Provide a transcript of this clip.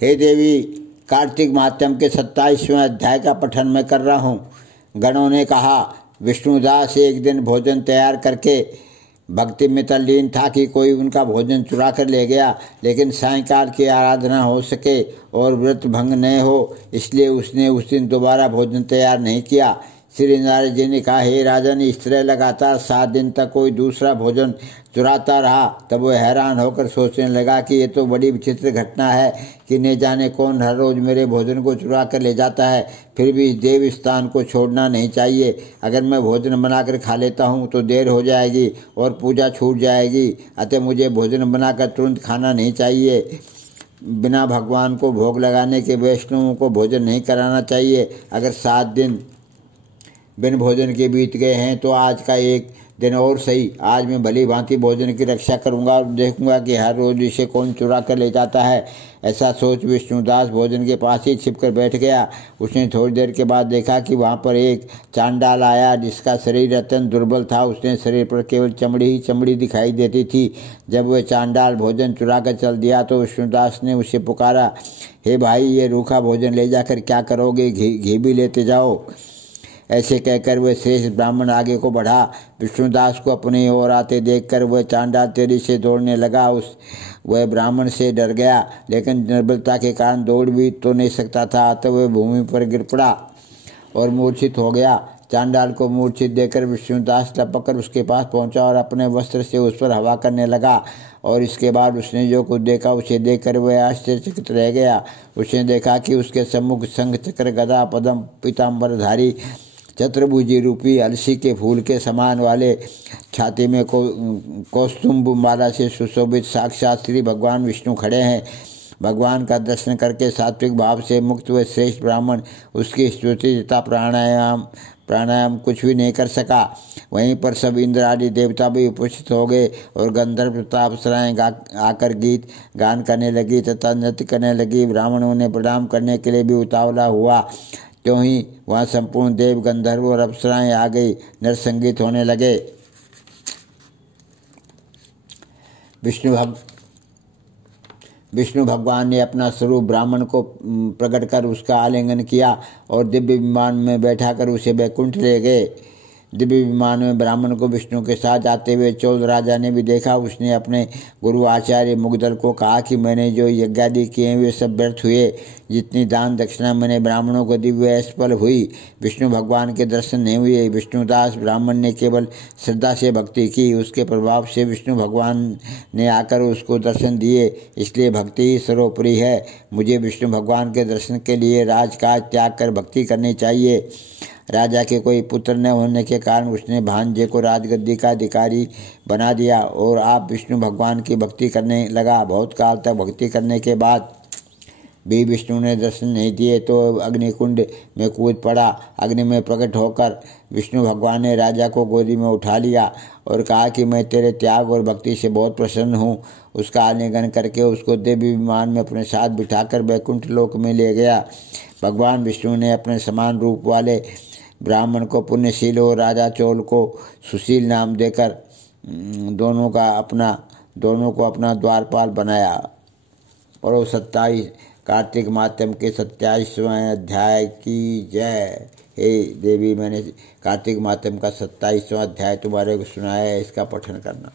हे देवी, कार्तिक मात्यम के 27वें अध्याय का पठन मैं कर रहा हूँ। गणों ने कहा, विष्णुदास एक दिन भोजन तैयार करके भक्ति में तल्लीन था कि कोई उनका भोजन चुरा कर ले गया, लेकिन सायंकाल की आराधना हो सके और व्रत भंग न हो, इसलिए उसने उस दिन दोबारा भोजन तैयार नहीं किया। श्री नारद जी ने कहा, हे राजन, इस तरह लगातार 7 दिन तक कोई दूसरा भोजन चुराता रहा। तब वह हैरान होकर सोचने लगा कि ये तो बड़ी विचित्र घटना है कि न जाने कौन हर रोज मेरे भोजन को चुरा कर ले जाता है। फिर भी इस देव स्थान को छोड़ना नहीं चाहिए। अगर मैं भोजन बनाकर खा लेता हूँ तो देर हो जाएगी और पूजा छूट जाएगी। अतः मुझे भोजन बनाकर तुरंत खाना नहीं चाहिए। बिना भगवान को भोग लगाने के वैष्णवों को भोजन नहीं कराना चाहिए। अगर 7 दिन बिन भोजन के बीत गए हैं तो आज का एक दिन और सही। आज मैं भली भांति भोजन की रक्षा करूंगा और देखूंगा कि हर रोज इसे कौन चुरा कर ले जाता है। ऐसा सोच विष्णुदास भोजन के पास ही छिपकर बैठ गया। उसने थोड़ी देर के बाद देखा कि वहां पर एक चांडाल आया, जिसका शरीर अत्यंत दुर्बल था। उसने शरीर पर केवल चमड़ी ही चमड़ी दिखाई देती थी। जब वह चांडाल भोजन चुरा कर चल दिया तो विष्णुदास ने उसे पुकारा, हे भाई, ये रूखा भोजन ले जाकर क्या करोगे? घी भी लेते जाओ। ऐसे कहकर वह श्रेष्ठ ब्राह्मण आगे को बढ़ा। विष्णुदास को अपनी ओर आते देखकर वह चांडाल तेजी से दौड़ने लगा। वह ब्राह्मण से डर गया, लेकिन निर्बलता के कारण दौड़ भी तो नहीं सकता था। अतः वह भूमि पर गिर पड़ा और मूर्छित हो गया। चांडाल को मूर्छित देखकर विष्णुदास लपक कर उसके पास पहुंचा और अपने वस्त्र से उस पर हवा करने लगा। और इसके बाद उसने जो कुछ देखा उसे देखकर वह आश्चर्यचकित रह गया। उसने देखा कि उसके सम्मुख शंख, चक्र, गदा, पद्म, पीताम्बरधारी चतुर्भुजी रूपी अलसी के फूल के समान वाले छाती में कौस्तुभ माला से सुशोभित साक्षात श्री भगवान विष्णु खड़े हैं। भगवान का दर्शन करके सात्विक भाव से मुक्त हुए श्रेष्ठ ब्राह्मण उसकी स्तुति तथा प्राणायाम कुछ भी नहीं कर सका। वहीं पर सब इंद्र आदि देवता भी उपस्थित हो गए और गंधर्व तथा अप्सराएं आकर गीत गान करने लगी तथा नृत्य करने लगी। ब्राह्मणों ने प्रणाम करने के लिए भी उतावला हुआ, क्यों ही वहाँ संपूर्ण देव, गंधर्व और अप्सराएं आ गई। नरसंगीत होने लगे। विष्णु भगवान ने अपना स्वरूप ब्राह्मण को प्रकट कर उसका आलिंगन किया और दिव्य विमान में बैठाकर उसे वैकुंठ ले गए। दिव्य विमान में ब्राह्मण को विष्णु के साथ जाते हुए चोल राजा ने भी देखा। उसने अपने गुरु आचार्य मुग्धल को कहा कि मैंने जो यज्ञादि किए वे सब व्यर्थ हुए। जितनी दान दक्षिणा मैंने ब्राह्मणों को दी वे असफल हुई। विष्णु भगवान के दर्शन नहीं हुए। विष्णुदास ब्राह्मण ने केवल श्रद्धा से भक्ति की, उसके प्रभाव से विष्णु भगवान ने आकर उसको दर्शन दिए। इसलिए भक्ति ही सर्वोपरि है। मुझे विष्णु भगवान के दर्शन के लिए राजकाज त्याग कर भक्ति करनी चाहिए। राजा के कोई पुत्र न होने के कारण उसने भांजे को राजगद्दी का अधिकारी बना दिया और आप विष्णु भगवान की भक्ति करने लगा। बहुत काल तक भक्ति करने के बाद भी विष्णु ने दर्शन नहीं दिए तो अग्निकुंड में कूद पड़ा। अग्नि में प्रकट होकर विष्णु भगवान ने राजा को गोदी में उठा लिया और कहा कि मैं तेरे त्याग और भक्ति से बहुत प्रसन्न हूँ। उसका आलिंगन करके उसको दिव्य विमान में अपने साथ बिठाकर वैकुंठ लोक में ले गया। भगवान विष्णु ने अपने समान रूप वाले ब्राह्मण को पुण्यशील और राजा चोल को सुशील नाम देकर दोनों को अपना द्वारपाल बनाया। और 27 कार्तिक मात्यम के 27वें अध्याय की जय। हे देवी, मैंने कार्तिक मात्यम का 27वां अध्याय तुम्हारे को सुनाया है, इसका पठन करना।